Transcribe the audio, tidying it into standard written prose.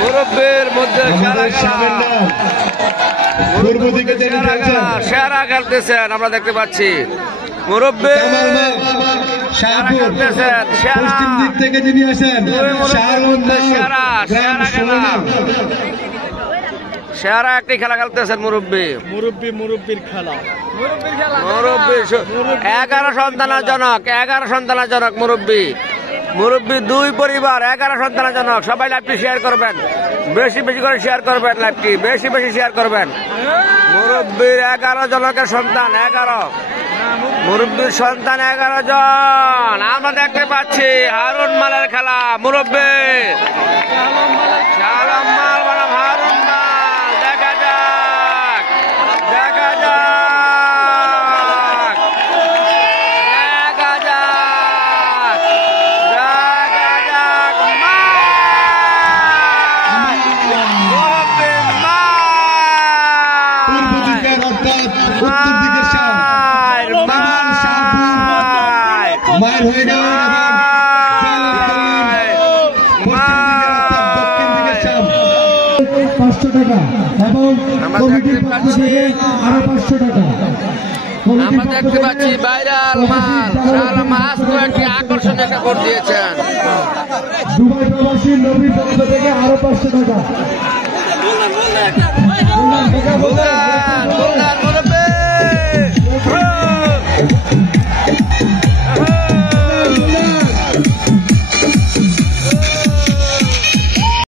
মুরব্বীর মধ্যে সেরা খেলতেছেন আমরা দেখতে পাচ্ছি। মুরব্বী পশ্চিম দিক থেকে যিনি আসেন সেরা একটি খেলা খেলতেছেন মুরব্বী। মুরব্বীর খেলা মুরব্বী 11 সন্তানের জনক মুরব্বী 2 পরিবার 11 সন্তানের জনক। সবাই লাইভটি শেয়ার করবেন, বেশি বেশি করে শেয়ার করবেন, লাইভটি বেশি বেশি শেয়ার করবেন। মুরব্বীর 11 জনকের সন্তান, 11 মুরব্বীর সন্তান 11 জন আমরা দেখতে পাচ্ছি। হারুন মালের খেলা, মুরব্বী শালম মাল বনাম হারুন মাল। দেখা যাক মায়ের হয়ে গেল টাকা এবং কমিটির পক্ষ থেকে আরো 500 টাকা। আমরা দেখতে পাচ্ছি ভাইরাল মাল শালম মাছ একটি আকর্ষণীয় একটা ভোট দিয়েছেন। দুবাই প্রবাসী নবীর পক্ষ থেকে আরো 500 টাকা।